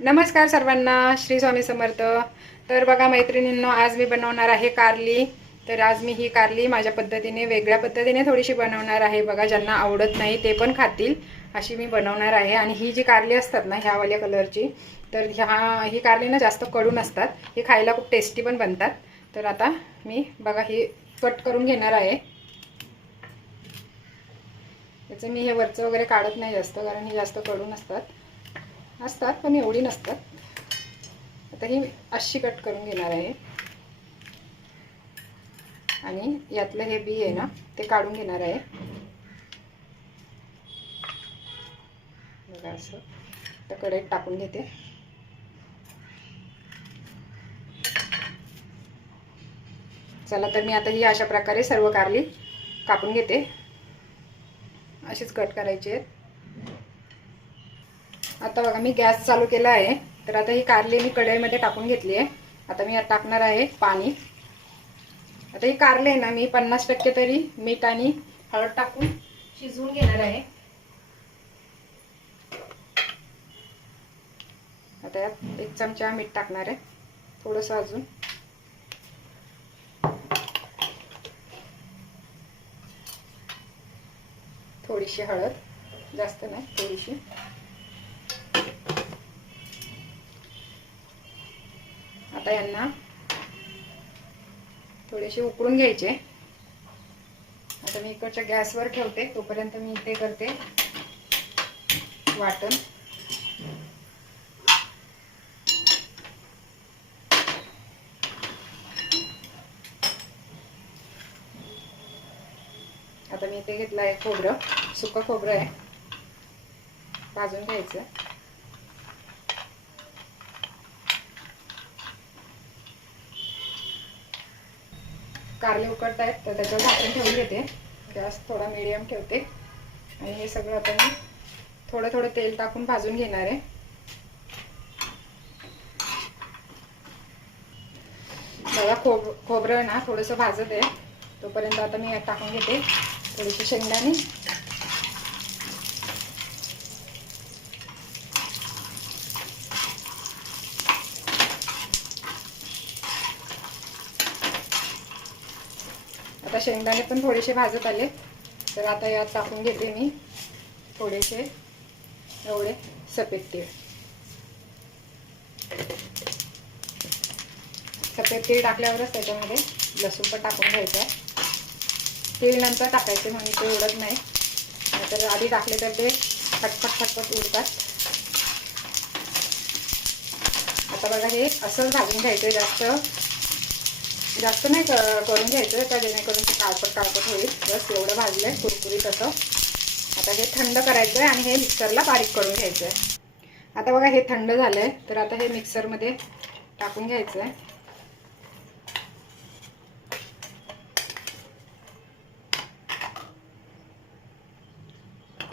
नमस्कार सर्वांना, श्री स्वामी समर्थ। तर बघा मैत्रिणींनो, आज मी बनवणार आहे कारली। तर आज मी ही कारली माझ्या पद्धतीने, वेगळ्या पद्धतीने थोडीशी बनवणार आहे। बघा, ज्यांना आवडत नाही ते पण खातील अशी मी बनवणार आहे। आणि ही जी कारली असतात ना, ह्यावाल्या कलरची, तर ही कारली ना जास्त कडू नसतात, ही खायला खूप टेस्टी पण बनतात। तर आता मी बघा ही कट करून घेणार आहे। याचं मी हे वरचं वगैरे काढत नाही जास्त, कारण ही जास्त कडू असतात पण एवढी नसतात। आता ही अशी कट करून घेणार आहे आणि यातलं हे बी आहे ना ते काढून घेणार आहे। बघा असं तर कढईत टाकून घेते। चला, तर मी आता ही अशा प्रकारे सर्व कारली कापून घेते। अशीच कट करायची आहे। आता बघा मी गॅस चालू केला आहे। तर आता ही कारली मी कढईमध्ये टाकून घेतली आहे। आता मी यात टाकणार आहे पाणी। आता ही कारली आहे ना मी 50% तरी मीठ आणि हळद टाकून शिजवून घेणार आहे। आता यात 1 चमचा मीठ टाकणार आहे, थोडंसं अजून, थोडीशी हळद, जास्त नाही, थोडीशी। आता यांना थोडेसे उकळून घ्यायचे। आता मी इकडच्या गॅसवर ठेवते, तोपर्यंत मी इथे करते वाटण। आता मी इथे घेतलं आहे खोबरं, सुकं खोबरं आहे, भाजून घ्यायचं। कारले उकडत आहेत तर त्याच्यावर झाकून ठेवून घेते। गॅस थोडा मीडियम ठेवते आणि हे सगळं आता मी थोडं थोडं तेल टाकून भाजून घेणार आहे। बघा खोबरं ना थोडंसं भाजत आहे, तोपर्यंत आता मी यात टाकून घेते थोडीशी शेंगदाणे, आता शेंगदाणे पण थोडेसे भाजत आले। तर आता यात टाकून घेते मी थोडेसे एवढे सफेद तीळ। सफेद तीळ टाकल्यावरच त्याच्यामध्ये लसूण पण टाकून घ्यायचं आहे। तीळ नंतर टाकायचे, म्हणजे ते उडत नाही, नाहीतर आधी टाकले तर ते फटफट उडतात। आता बघा हे असंच भाजून घ्यायचं, जास्त नाही करून घ्यायचं का जेणेकरून ते काळपट होईल। बस एवढं भाजलंय कुरकुरीत असं। आता हे थंड करायचं आहे आणि हे मिक्सरला बारीक करून घ्यायचं आहे। आता बघा हे थंड झालंय, तर आता हे मिक्सरमध्ये टाकून घ्यायचं आहे।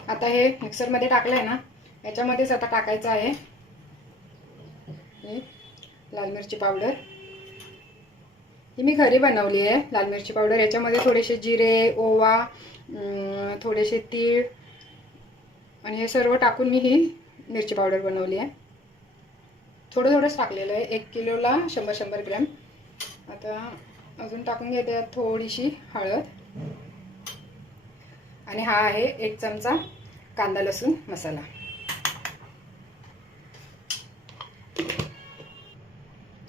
आता हे मिक्सरमध्ये टाकलंय ना, याच्यामध्येच आता टाकायचं आहे लाल मिरची पावडर। ही मी घरी बनवली आहे लाल मिरची पावडर। याच्यामध्ये थोडेसे जिरे, ओवा, थोडेसे तीळ आणि हे सर्व टाकून मी ही मिरची पावडर बनवली आहे। थोडं थोडंच टाकलेलं आहे, 1 किलोला 100-100 ग्रॅम। आता अजून टाकून घेते थोडीशी हळद आणि हा आहे 1 चमचा कांदा लसूण मसाला।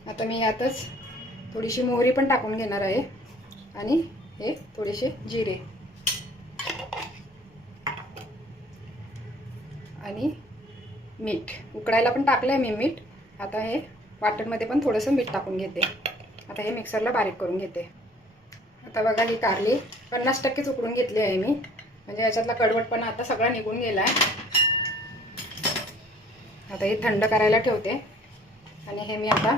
आता मी यातच थोडीशी मोहरी पण टाकून घेणार आहे आणि हे थोडेसे जिरे आणि मीठ। उकळायला पण टाकलंय मी मीठ। आता हे वाटणमध्ये पण थोडंसं मीठ टाकून घेते। आता हे मिक्सरला बारीक करून घेते। आता बघा ही कारली 50% उकडून घेतली आहे मी, म्हणजे याच्यातला कडवटपणा आता सगळा निघून गेला आहे। आता हे थंड करायला ठेवते आणि हे मी आता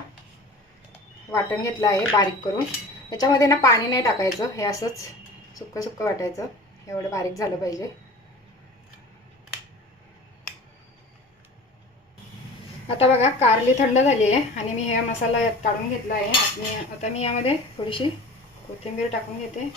वाटण घेतलं आहे बारीक करून। याच्यामध्ये ना पाणी नाही टाकायचं, हे असंच सुक्कं सुक्कं वाटायचं, एवढं बारीक झालं पाहिजे। आता बघा कारली थंड झाली आहे आणि मी हे मसाला यात काढून घेतला आहे। आता मी यामध्ये थोडीशी कोथिंबीर टाकून घेते।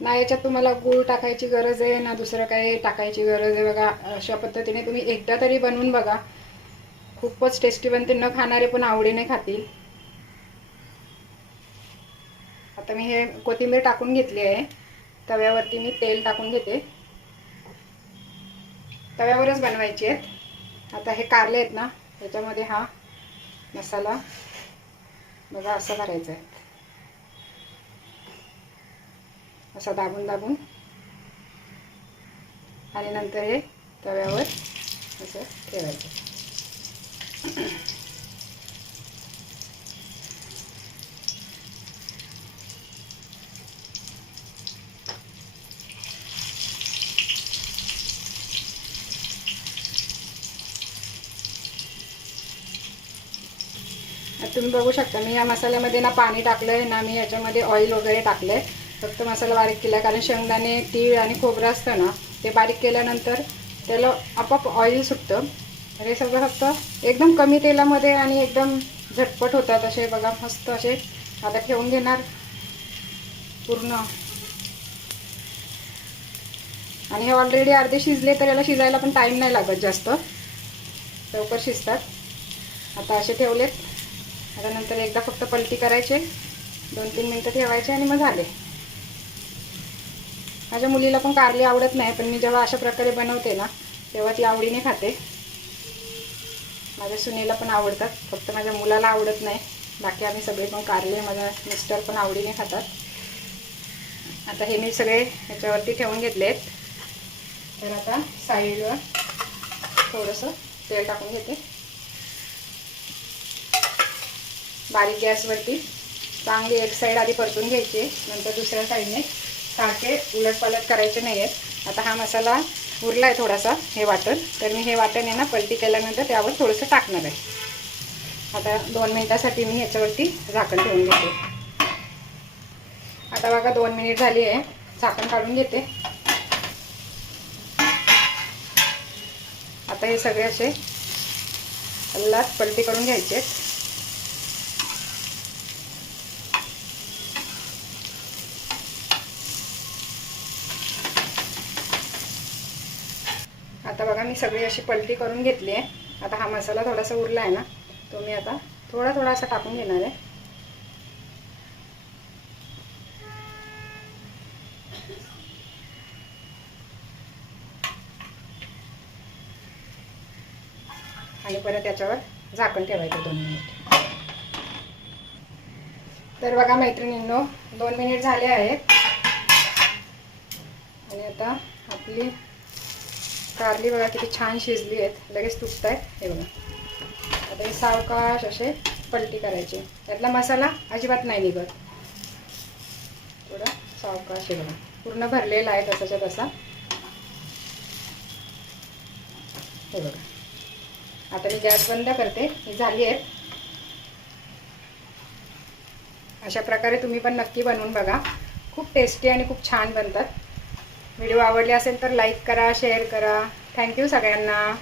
ना याच्यात तुम्हाला गूळ टाकायची गरज आहे ना दुसरं काही टाकायची गरज आहे बघा. अशा पद्धतीने तुम्ही एकदा तरी बनवून बघा. खूपच टेस्टी बनते, न खाणारे पण आवडीने खातील. आता मी हे कोथिंबीर टाकून घेतली आहे. तव्यावरती मी तेल टाकून घेते. तव्यावरच बनवायची आहेत. आता हे कारले आहेत ना, त्याच्यामध्ये हा मसाला बघा असा भरायचा आहे. असा दाबून दाबून आणि नंतर हे तव्यावर असं ठेवायचं. तुम्ही बघू शकता मी या मसाल्यामध्ये ना पाणी टाकलं आहे ना मी याच्यामध्ये ऑइल वगैरे टाकलं आहे. फक्त मसाला बारीक केला आहे, कारण शेंगदाणे, तीळ आणि खोबरं असतं ना, ते बारीक केल्यानंतर त्याला आपोआप ऑइल सुटतं. तर हे सगळं फक्त एकदम कमी तेलामध्ये आणि एकदम झटपट होतात असे बघा, मस्त असे. आता ठेवून घेणार पूर्ण. आणि हे ऑलरेडी अर्धे शिजले, तर याला शिजायला पण टाईम नाही लागत जास्त, लवकर शिजतात. आता असे ठेवलेत. आता नंतर एकदा फक्त पलटी करायचे, 2-3 मिनटं ठेवायचे आणि मग झाले. माझ्या मुलीला पण कारली आवडत नाही, पण मी जेव्हा अशा प्रकारे बनवते ना तेव्हा ती आवडीने खाते. माझ्या सुनेला पण आवडतात, फक्त माझ्या मुलाला आवडत नाही. बाकी आम्ही सगळे पण कारले, माझ्या मिस्टर पण आवडीने खातात. आता हे मी सगळे ह्याच्यावरती ठेवून घेतलेत. तर आता साईडवर थोडंसं तेल टाकून घेते. बारीक गॅसवरती चांगली एक साईड आधी परतून घ्यायची, नंतर दुसऱ्या साईडने सारखे उलटपालट करायचे नाही आहेत. आता हा मसाला उरला आहे थोडासा, हे वाटण, तर मी हे वाटण आहे ना पलटी केल्यानंतर त्यावर थोडंसं टाकणार आहे. आता 2 मिनिटासाठी मी याच्यावरती झाकण ठेवून घेते. आता बघा 2 मिनिट झाली आहे, झाकण काढून घेते. आता हे सगळे असे हल्लात पलटी करून घ्यायचे. आता बघा मी सगळी अशी पलटी करून घेतली आहे. आता हा मसाला थोडासा उरला आहे ना, तो मी आता थोडा थोडा असा टाकून घेणार आहे. आणि परत त्याच्यावर झाकण ठेवायचं 2 मिनिट. तर बघा मैत्रिणींनो, 2 मिनिट झाले आहेत आणि आता आपली कारली बघा किती छान शिजली आहेत, लगेच तुटत आहेत. हे बघा, आता हे सावकाश असे पलटी करायचे. त्यातला मसाला अजिबात नाही निघत, थोडा सावकाश. हे बघा पूर्ण भरलेला आहे तसाच्या तसा. हे बघा, आता मी गॅस बंद करते. ही झाली आहे. अशा प्रकारे तुम्ही पण नक्की बनवून बघा, खूप टेस्टी आणि खूप छान बनतात. व्हिडिओ आवडले असेल तर लाईक करा, शेअर करा. थँक्यू सगळ्यांना.